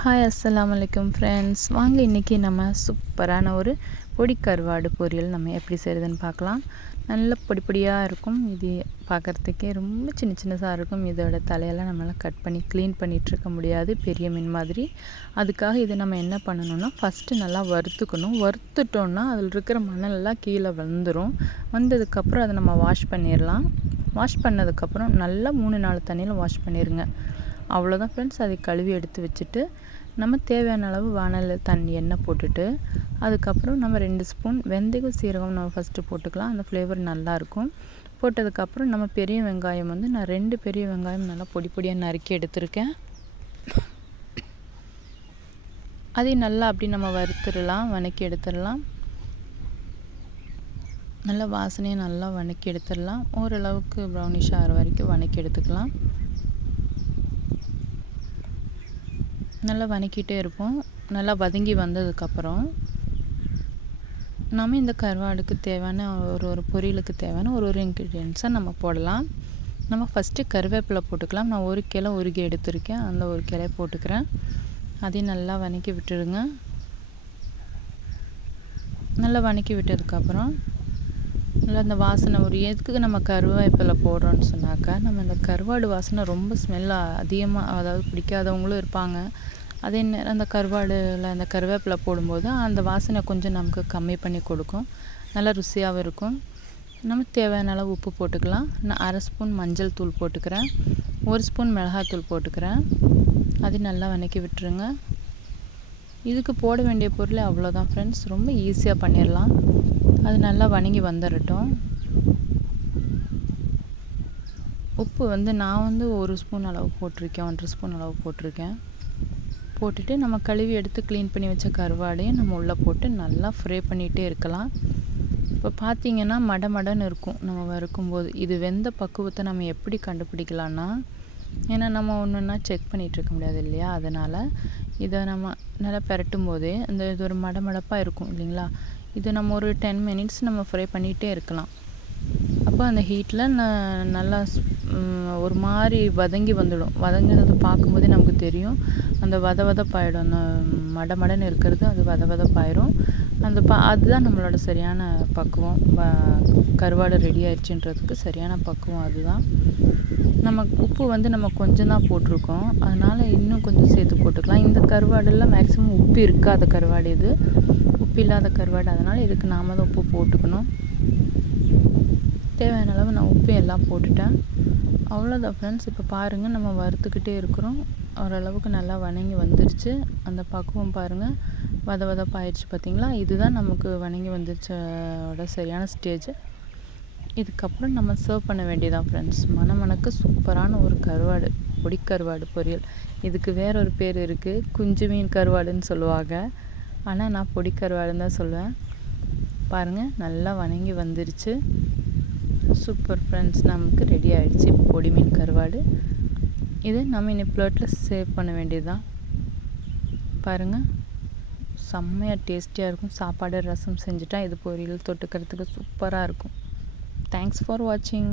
Hi அஸ்லாம் வலைக்கம் friends வாங்க இன்றைக்கி நம்ம சூப்பரான ஒரு பொடி கருவாடு பொரியல் நம்ம எப்படி செய்கிறதுன்னு பார்க்கலாம். நல்ல பொடி பொடியாக இருக்கும். இது பார்க்குறதுக்கே ரொம்ப சின்ன சின்னதாக இருக்கும். இதோட தலையெல்லாம் நம்மளால் கட் பண்ணி க்ளீன் பண்ணிகிட்ருக்க முடியாது. பெரிய மீன் மாதிரி. அதுக்காக இதை நம்ம என்ன பண்ணணும்னா ஃபஸ்ட்டு நல்லா வறுத்துக்கணும். வறுத்துட்டோன்னா அதில் இருக்கிற மணலெல்லாம் கீழே வந்துடும் வந்ததுக்கப்புறம் அதை நம்ம வாஷ் பண்ணிடலாம். வாஷ் பண்ணதுக்கப்புறம் நல்லா மூணு நாலு தண்ணியில் வாஷ் பண்ணிடுங்க அவ்வளோதான் ஃப்ரெண்ட்ஸ் அதை கழுவி எடுத்து வச்சுட்டு நம்ம தேவையான அளவு வானலில் தண்ணி எண்ணெய் போட்டுட்டு அதுக்கப்புறம் நம்ம ரெண்டு ஸ்பூன் வெந்தயம் சீரகம் நம்ம ஃபஸ்ட்டு போட்டுக்கலாம். அந்த ஃப்ளேவர் நல்லாயிருக்கும் போட்டதுக்கப்புறம் நம்ம பெரிய வெங்காயம் வந்து நான் ரெண்டு பெரிய வெங்காயம் நல்லா பொடி பொடியாக நறுக்கி எடுத்திருக்கேன். அதையும் நல்லா அப்படி நம்ம வறுத்துடலாம் வணக்கி எடுத்துடலாம். நல்லா வாசனையை நல்லா வணக்கி எடுத்துடலாம். ஓரளவுக்கு ப்ரௌனிஷ் ஆகிற வரைக்கும் வணக்கி எடுத்துக்கலாம். நல்லா வதக்கிட்டே இருப்போம். நல்லா வதங்கி வந்ததுக்கப்புறம் நம்ம இந்த கருவாடுக்கு தேவையான ஒரு ஒரு பொரியலுக்கு தேவையான ஒரு ஒரு இன்க்ரீடியன்ஸை நம்ம போடலாம். நம்ம ஃபஸ்ட்டு கருவேப்பிலை போட்டுக்கலாம். நான் ஒரு கிளை உருகி எடுத்திருக்கேன். அந்த ஒரு கிளை போட்டுக்கிறேன். அதையும் நல்லா வதக்கி விட்டுடுங்க. நல்லா வதக்கி விட்டதுக்கப்புறம் நல்லா அந்த வாசனை ஒரு எதுக்கு நம்ம கருவேப்பிலை போடுறோன்னு சொன்னாக்கா நம்ம இந்த கருவாடு வாசனை ரொம்ப ஸ்மெல் அதிகமாக அதாவது பிடிக்காதவங்களும் இருப்பாங்க. அதே நேரம் அந்த கருவாடில் அந்த கருவேப்பிலை போடும்போது அந்த வாசனை கொஞ்சம் நமக்கு கம்மி பண்ணி கொடுக்கும். நல்லா ருசியாகவும் இருக்கும். நம்ம தேவையான அளவு உப்பு போட்டுக்கலாம். நான் அரை ஸ்பூன் மஞ்சள் தூள் போட்டுக்கிறேன். ஒரு ஸ்பூன் மிளகாத்தூள் போட்டுக்கிறேன். அது நல்லா வதக்கி விட்டுருங்க. இதுக்கு போட வேண்டிய பொருள் அவ்வளோதான் ஃப்ரெண்ட்ஸ் ரொம்ப ஈஸியாக பண்ணிடலாம். அது நல்லா வணங்கி வந்துடட்டும் உப்பு வந்து நான் வந்து ஒரு ஸ்பூன் அளவு போட்டிருக்கேன் ஒன்றரை ஸ்பூன் அளவு போட்டிருக்கேன். போட்டுட்டு நம்ம கழுவி எடுத்து க்ளீன் பண்ணி வச்ச கருவாடையும் நம்ம உள்ளே போட்டு நல்லா ஃப்ரை பண்ணிகிட்டே இருக்கலாம். இப்போ பார்த்தீங்கன்னா மட மடன்னு இருக்கும் நம்ம வறுக்கும்போது. இது வெந்த பக்குவத்தை நம்ம எப்படி கண்டுபிடிக்கலான்னா ஏன்னா நம்ம ஒன்று ஒன்றா செக் பண்ணிகிட்டு இருக்க முடியாது இல்லையா? அதனால் இதை நம்ம நல்லா பெரட்டும் போதே இந்த இது ஒரு மடமடப்பாக இருக்கும் இல்லைங்களா? இது நம்ம ஒரு டென் மினிட்ஸ் நம்ம ஃப்ரை பண்ணிகிட்டே இருக்கலாம். அப்போ அந்த ஹீட்டில் ந நல்லா ஒரு மாதிரி வதங்கி வந்துடும். வதங்கினது பார்க்கும்போதே நமக்கு தெரியும். அந்த வத வதப்பாயிடும் அந்த மட மடன்னு இருக்கிறது அது வத வதப்பாயிடும் அந்த ப அதுதான் நம்மளோட சரியான பக்குவம். வ கருவாடு ரெடி ஆயிடுச்சுன்றதுக்கு சரியான பக்குவம் அதுதான். நம்ம உப்பு வந்து நம்ம கொஞ்சம் தான் போட்டிருக்கோம். அதனால் இன்னும் கொஞ்சம் சேர்த்து போட்டுக்கலாம். இந்த கருவாடெல்லாம் மேக்ஸிமம் உப்பு இருக்காத கருவாடு இது. உப்பு இல்லாத கருவாடு. அதனால் இதுக்கு நாம் தான் உப்பு போட்டுக்கணும். தேவையான அளவு நான் உப்பு எல்லாம் போட்டுட்டேன். அவ்வளோதான் ஃப்ரெண்ட்ஸ் இப்போ பாருங்கள் நம்ம வறுத்துக்கிட்டே இருக்கிறோம். ஓரளவுக்கு நல்லா வணங்கி வந்துருச்சு. அந்த பக்குவம் பாருங்கள் வத வதப்பாயிடுச்சு பார்த்திங்களா இதுதான் நமக்கு வணங்கி வந்துருச்சோட சரியான ஸ்டேஜ் இதுக்கப்புறம் நம்ம சர்வ் பண்ண வேண்டியதான் ஃப்ரெண்ட்ஸ் மணமணக்கு சூப்பரான ஒரு கருவாடு. பொடி கருவாடு பொரியல். இதுக்கு வேற ஒரு பேர் இருக்குது குஞ்சு மீன் கருவாடுன்னு சொல்லுவாங்க. ஆனால் நான் பொடி கருவாடுன்னு தான் சொல்லுவேன். பாருங்கள் நல்லா வணங்கி வந்துருச்சு. சூப்பர் ஃப்ரெண்ட்ஸ் நமக்கு ரெடி ஆகிடுச்சு பொடி மீன் கருவாடு. இது நம்ம இன்னி பிளேட்டில் சேவ் பண்ண வேண்டியது தான் பாருங்கள் செம்மையாக டேஸ்டியாக இருக்கும். சாப்பாடு ரசம் செஞ்சுட்டா இது பொரியல் தொட்டுக்கிறதுக்கு சூப்பராக இருக்கும். தேங்க்ஸ் ஃபார் வாட்சிங்